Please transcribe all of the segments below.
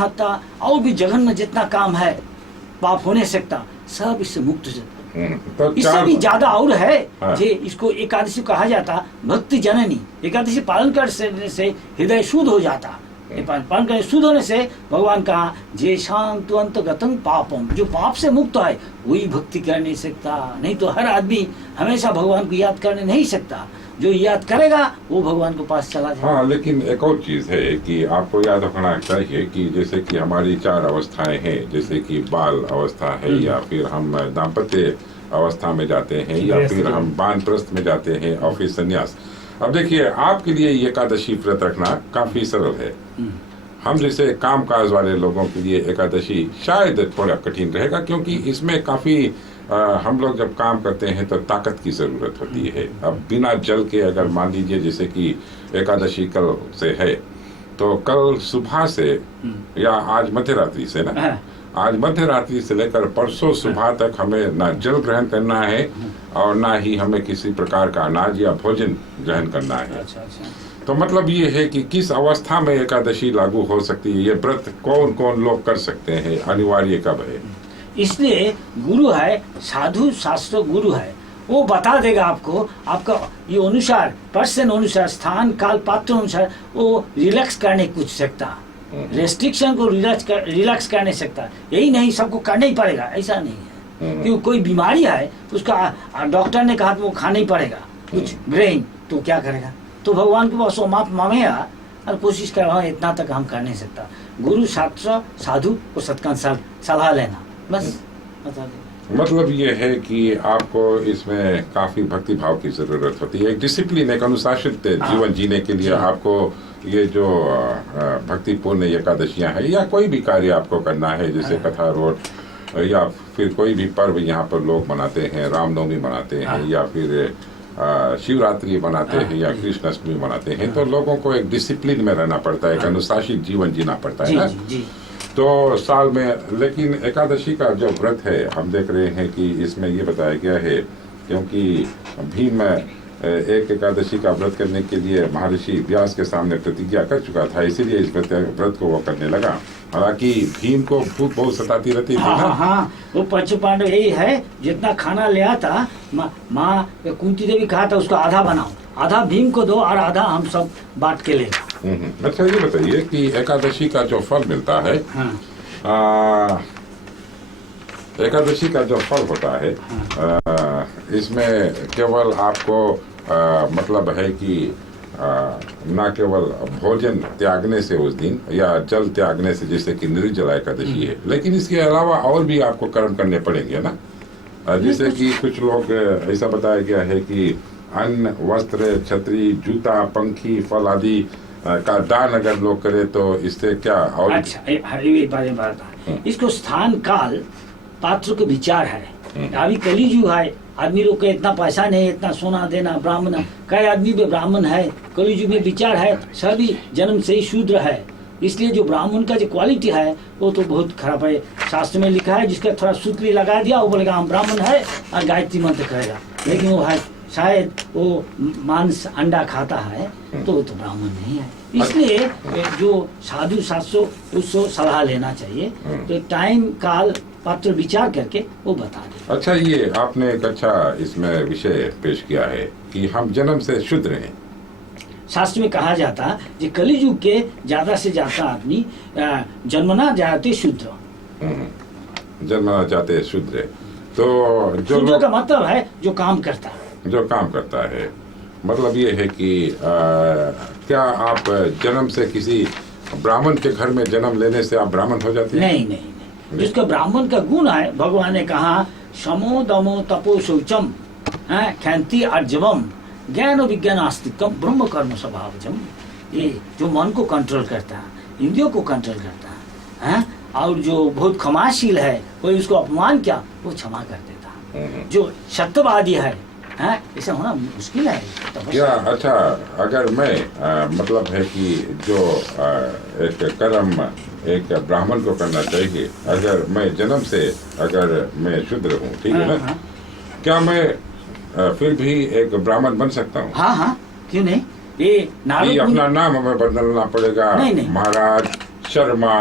हत्या और भी जघन्य जितना काम है पाप होने सकता, सब इससे मुक्त हो जाता। तो इससे भी ज्यादा और है। हाँ। जे इसको एकादशी कहा जाता भक्ति जननी। एकादशी पालन करने से हृदय शुद्ध हो जाता। पालन करने शुद्ध होने से भगवान कहा जे शांत अंतगतम पापम, जो पाप से मुक्त है वही भक्ति कर नहीं सकता। नहीं तो हर आदमी हमेशा भगवान को याद करने नहीं सकता। जो याद करेगा वो भगवान के पास चला जाएगा। हाँ, लेकिन एक और चीज है कि आपको याद रखना चाहिए कि जैसे कि हमारी 4 अवस्थाएं हैं, जैसे कि बाल अवस्था है, या फिर हम दाम्पत्य अवस्था में जाते हैं, या फिर हम वानप्रस्थ में जाते हैं, और फिर संन्यास। अब देखिए, आपके लिए ये एकादशी व्रत रखना काफी सरल है। हम जैसे काम काज वाले लोगों के लिए एकादशी शायद थोड़ा कठिन रहेगा, क्योंकि इसमें काफी हम लोग जब काम करते हैं तो ताकत की जरूरत होती है। अब बिना जल के अगर मान लीजिए जैसे कि एकादशी कल से है, तो कल सुबह से या आज मध्य रात्रि से ना, आज मध्य रात्रि से लेकर परसों सुबह तक हमें ना जल ग्रहण करना है और ना ही हमें किसी प्रकार का अनाज या भोजन ग्रहण करना है। तो मतलब ये है कि किस अवस्था में एकादशी लागू हो सकती है, ये व्रत कौन कौन लोग कर सकते हैं, अनिवार्य कब है। इसलिए गुरु है, साधु शास्त्र गुरु है, वो बता देगा आपको, आपका ये अनुसार पर्सन अनुसार स्थान काल पात्र अनुसार वो रिलैक्स करने कुछ सकता। रेस्ट्रिक्शन को रिलैक्स कर नहीं सकता। यही नहीं सबको करना ही पड़ेगा, ऐसा नहीं है। क्योंकि कोई बीमारी है उसका डॉक्टर ने कहा वो खाना ही पड़ेगा कुछ ग्रेन, तो क्या करेगा। तो भगवान के पास वो माप मांगेगा और कोशिश कर रहा इतना तक हम कर नहीं सकता। गुरु शास्त्र साधु को सत्कार सलाह लेना, बस बता दे। मतलब ये है कि आपको इसमें काफी भक्ति भाव की जरूरत होती है, एक डिसिप्लिन, एक अनुशासित जीवन जीने के लिए आपको ये जो भक्तिपूर्ण एकादशियां हैं या कोई भी कार्य आपको करना है, जैसे कथा रोड या फिर कोई भी पर्व यहाँ पर लोग मनाते हैं, रामनवमी मनाते हैं या फिर शिवरात्रि मनाते हैं या कृष्ण अष्टमी मनाते हैं, तो लोगों को एक डिसिप्लिन में रहना पड़ता है, एक अनुशासित जीवन जीना पड़ता है ना। तो साल में, लेकिन एकादशी का जो व्रत है हम देख रहे हैं कि इसमें ये बताया गया है, क्योंकि भीम एक एकादशी का व्रत करने के लिए महर्षि व्यास के सामने प्रतिज्ञा कर चुका था, इसीलिए इस व्रत को वो करने लगा। हालांकि भीम को भूख बहुत सताती रहती थी ना। हाँ, वो पंच पांडव यही है, जितना खाना ले आता माँ कुंती देवी कहा था उसको आधा बनाओ, आधा भीम को दो और आधा हम सब बांट के लेगा। अच्छा, ये बताइए कि एकादशी का जो फल मिलता है, एकादशी का जो फल होता है, इसमें केवल आपको मतलब है कि न केवल भोजन त्यागने से उस दिन या जल त्यागने से, जैसे कि निर्जला एकादशी है, लेकिन इसके अलावा और भी आपको कर्म करने पड़ेंगे ना। जैसे कि कुछ लोग ऐसा बताया गया है कि अन्न, वस्त्र, छतरी, जूता, पंखी, फल आदि का दान अगर लोग करे तो इससे क्या और। अच्छा, इसको स्थान काल पात्र के विचार है। अभी कलियुग है, आदमी लोग के इतना पैसा नहीं, इतना सोना देना, ब्राह्मण कई आदमी भी ब्राह्मण है। कलियुग में विचार है सभी जन्म से ही शूद्र है, इसलिए जो ब्राह्मण का जो क्वालिटी है वो तो बहुत खराब है। शास्त्र में लिखा है जिसका थोड़ा सूत्री लगा दिया वो बोलेगा हम ब्राह्मण है और गायत्री मंत्र करेगा, लेकिन वो है शायद वो मांस अंडा खाता है तो वो तो ब्राह्मण नहीं है। इसलिए जो साधु शास्त्रों उसको सलाह लेना चाहिए, तो टाइम काल पात्र विचार करके वो बता दे। अच्छा, ये आपने एक अच्छा इसमें विषय पेश किया है कि हम जन्म से शूद्र हैं। शास्त्र में कहा जाता कि कलियुग के ज्यादा से ज्यादा आदमी जन्मना जाते शूद्र, जन्मना जाते शूद्र। तो जो शूद्र का मतलब है जो काम करता है, जो काम करता है। मतलब ये है कि क्या आप जन्म से किसी ब्राह्मण के घर में जन्म लेने से आप ब्राह्मण हो जाते हैं? नहीं। जिसका ब्राह्मण का गुण है, भगवान ने कहा समो दमो तपो शौचम ख्याति अर्जवम ज्ञान विज्ञान आस्तिकम ब्रह्म कर्म स्वभावजम। ये जो मन को कंट्रोल करता है, इंद्रियों को कंट्रोल करता है, और जो बहुत क्षमाशील है, कोई उसको अपमान किया वो क्षमा कर देता। जो सत्यवादी है ऐसा होना मुश्किल है। क्या अच्छा, अगर मैं मतलब है कि जो एक कर्म एक ब्राह्मण को करना चाहिए, अगर मैं जन्म से अगर मैं शूद्र हूँ, ठीक है ना, क्या मैं फिर भी एक ब्राह्मण बन सकता हूँ? हाँ, क्यों नहीं। ये अपना नाम हमें बदलना पड़ेगा? नहीं। महाराज, शर्मा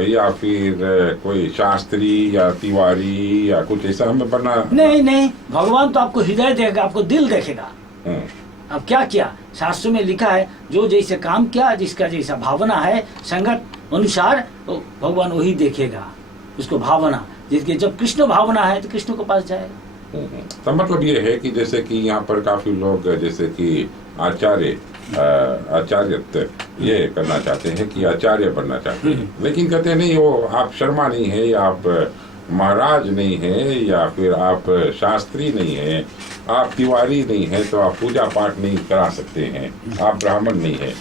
या फिर कोई शास्त्री या तिवारी या कुछ ऐसा हमें बनना? नहीं, भगवान तो आपको हृदय देगा, आपको दिल देखेगा। हम्म, अब क्या किया, शास्त्र में लिखा है जो जैसे काम किया, जिसका जैसा भावना है संगत अनुसार, तो भगवान वही देखेगा उसको भावना। जिसके जब कृष्ण भावना है तो कृष्ण के पास जाएगा। तो मतलब ये है कि जैसे कि यहाँ पर काफी लोग जैसे कि आचार्य ये करना चाहते हैं कि आचार्य बनना चाहते हैं, लेकिन कहते हैं नहीं, वो आप शर्मा नहीं है, या आप महाराज नहीं है, या फिर आप शास्त्री नहीं है, आप तिवारी नहीं है, तो आप पूजा पाठ नहीं करा सकते हैं, आप ब्राह्मण नहीं है।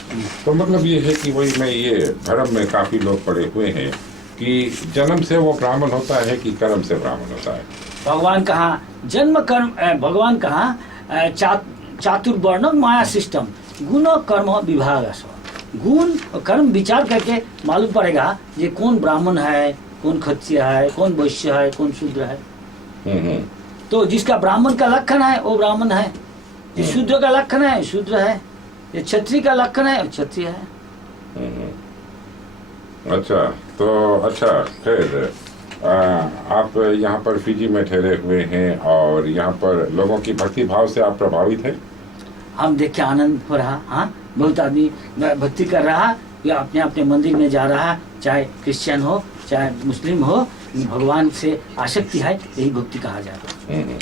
तो मतलब ये है कि वही मैं ये धर्म में काफी लोग पड़े हुए हैं कि जन्म से वो ब्राह्मण होता है कि कर्म से ब्राह्मण होता है। भगवान कहाँ जन्म कर्म, भगवान कहाँ चातुर्वर्ण माया सिस्टम गुण कर्म विभाग। गुण और कर्म विचार करके मालूम पड़ेगा ये कौन ब्राह्मण है, कौन क्षत्रिय है, कौन वैश्य है, कौन शूद्र है। तो जिसका ब्राह्मण का लक्षण है वो ब्राह्मण है, जिस शूद्र का लक्षण है शूद्र है, ये क्षत्रिय का लक्षण है क्षत्रिय है। अच्छा, तो अच्छा फिर आप यहाँ पर फिजी में ठहरे हुए हैं और यहाँ पर लोगों की भक्ति भाव से आप प्रभावित हैं? हम देख के आनंद हो रहा। हाँ, बहुत आदमी भक्ति कर रहा या अपने अपने मंदिर में जा रहा, चाहे क्रिश्चियन हो चाहे मुस्लिम हो, भगवान से आसक्ति है, यही भक्ति कहा जाता है।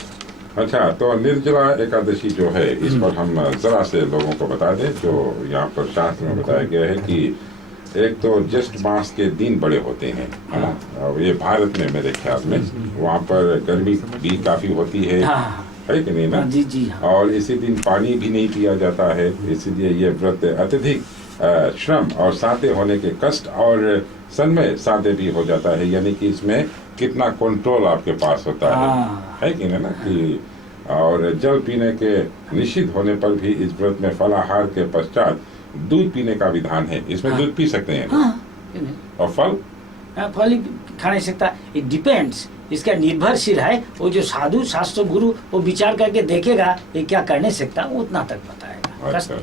अच्छा, तो निर्जला एकादशी जो है इस पर हम जरा से लोगों को बता दें। जो यहाँ पर शास्त्र में बताया गया है कि एक तो ज्येष्ठ मास के दिन बड़े होते हैं, है ना। और ये भारत में मेरे ख्याल में वहाँ पर गर्मी भी काफी होती है, है कि नहीं ना? जी जी हाँ। और इसी दिन पानी भी नहीं पिया जाता है, इसीलिए ये व्रत अत्यधिक श्रम और सादे होने के कष्ट और समय सादे भी हो जाता है, यानी कि इसमें कितना कंट्रोल आपके पास होता है कि नहीं ना कि। और जल पीने के निषिद्ध होने पर भी इस व्रत में फलाहार के पश्चात दूध पीने का विधान है। इसमें दूध पी सकते हैं और फल फल खा नहीं सकता। इट डिपेंड्स, इसका निर्भरशील है। वो जो साधु शास्त्र गुरु वो विचार करके देखेगा ये क्या कर नहीं सकता, वो उतना तक बताएगा। अच्छा,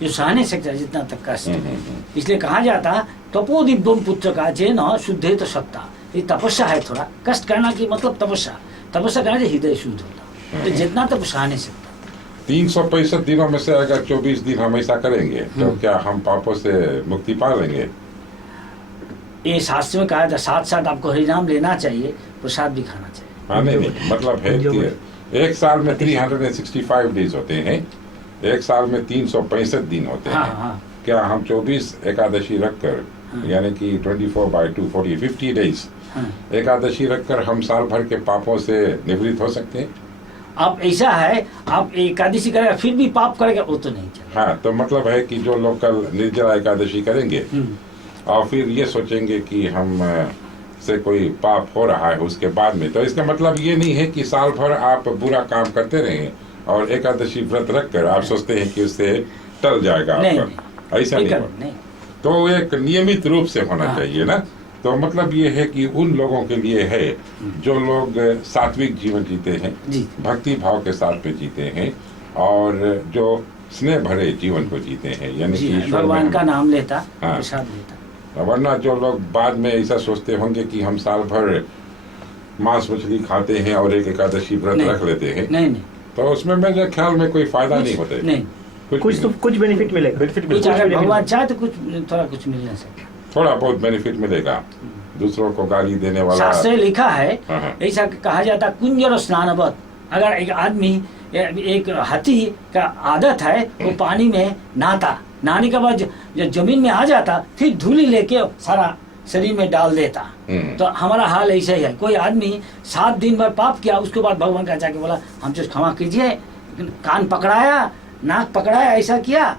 जो सह नहीं सकता जितना तक कष्ट। इसलिए कहा जाता तपोदिव्यम पुत्र का जे न शुद्धे तो सत्ता। ये तपस्या है, थोड़ा कष्ट करना की मतलब तपस्या। तपस्या करना से हृदय शुद्ध होता, तो जितना तप सह नहीं सकता। 365 दिनों में से अगर 24 दिन हम ऐसा करेंगे तो क्या हम पापों से मुक्ति पा लेंगे? ये शास्त्र में कहा था साथ साथ आपको हरिनाम लेना चाहिए, प्रसाद भी खाना चाहिए। हाँ, नहीं मतलब है कि एक साल में 365 डेज होते हैं, एक साल में 365 दिन होते हैं। हाँ। क्या हम 24 एकादशी रखकर यानी कि 24/2 50 डेज एकादशी रखकर हम साल भर के पापों से निवृत्त हो सकते हैं? आप ऐसा है, आप एकादशी करेगा फिर भी पाप करेगा वो तो नहीं चलेगा। हाँ, तो मतलब है कि जो लोग कल निर्जला एकादशी करेंगे और फिर ये सोचेंगे कि हम से कोई पाप हो रहा है उसके बाद में, तो इसका मतलब ये नहीं है कि साल भर आप बुरा काम करते रहें और एकादशी व्रत रखकर आप सोचते हैं कि उससे टल जाएगा आपका। ऐसा नहीं। तो एक नियमित रूप से होना चाहिए ना। तो मतलब ये है कि उन लोगों के लिए है जो लोग सात्विक जीवन जीते हैं, भक्ति भाव के साथ में जीते हैं और जो स्नेह भरे जीवन को जीते हैं, यानी कि भगवान का नाम लेता, प्रसाद लेता। वरना जो लोग बाद में ऐसा सोचते होंगे कि हम साल भर मांस मछली खाते हैं और एक एकादशी व्रत रख लेते हैं, नहीं, तो उसमें मेरे ख्याल में कोई फायदा नहीं होता है। कुछ बेनिफिट मिलेगा। भगवान चाहे तो थोड़ा कुछ मिलना चाहिए, थोड़ा बहुत बेनिफिट मिलेगा। दूसरों को गाली देने वाला शास्त्र लिखा है, ऐसा कहा जाता कुंजर स्नानवत। अगर एक आदमी, एक हाथी का आदत है वो पानी में नहाता, नहाने के बाद जब जमीन में आ जाता फिर धूली लेके सारा शरीर में डाल देता। तो हमारा हाल ऐसा ही है। कोई आदमी 7 दिन भर पाप किया, उसके बाद भगवान का जाके बोला हमसे क्षमा कीजिए, कान पकड़ाया, नाक पकड़ाया, ऐसा किया,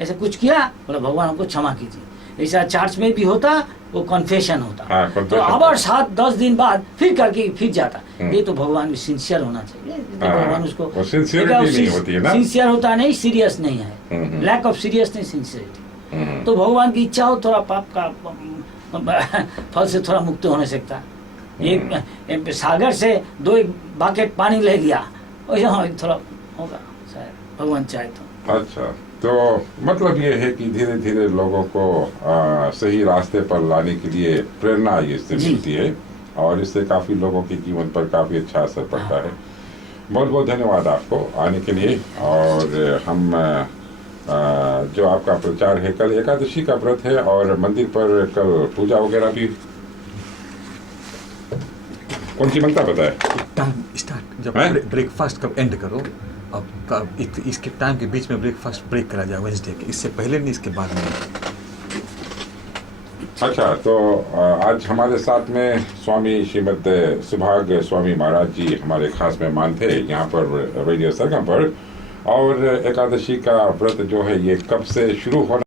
ऐसा कुछ किया, बोला भगवान हमको क्षमा कीजिए। ऐसा चर्च में भी होता, वो कन्फेशन होता। तो अब 7-10 दिन बाद फिर करके फिर जाता। ये तो भगवान भी सिंसियर होना चाहिए। तो भगवान उसको सिंसियर होता नहीं, सीरियस नहीं है। Lack of seriousness, sincerity. तो भगवान की इच्छा हो थोड़ा पाप का फल से थोड़ा मुक्त होने सकता। एक सागर से 2 बकेट पानी ले लिया, और यहाँ थोड़ा होगा शायद, भगवान चाहे तो। अच्छा। तो मतलब ये है कि धीरे धीरे लोगों को सही रास्ते पर लाने के लिए प्रेरणा इससे जी। मिलती है और इससे काफी लोगों के जीवन पर काफी अच्छा असर पड़ता है। बहुत बहुत धन्यवाद आपको आने के लिए। और हम जो आपका प्रचार है, कल एकादशी का व्रत है और मंदिर पर कल पूजा वगैरह भी कौन सी बनता पता है? टाइम स्टार्ट जब हैं? ब्रेकफास्ट कब एंड करो, अब इसके टाइम के बीच में ब्रेकफास्ट ब्रेक करा जाए वेंसडे के, इससे पहले नहीं इसके बाद नहीं। अच्छा, तो आज हमारे साथ में स्वामी श्रीमद सुभाग स्वामी महाराज जी हमारे खास मेहमान थे यहाँ पर रेडियो सरगम पर। और एकादशी का व्रत जो है ये कब से शुरू होना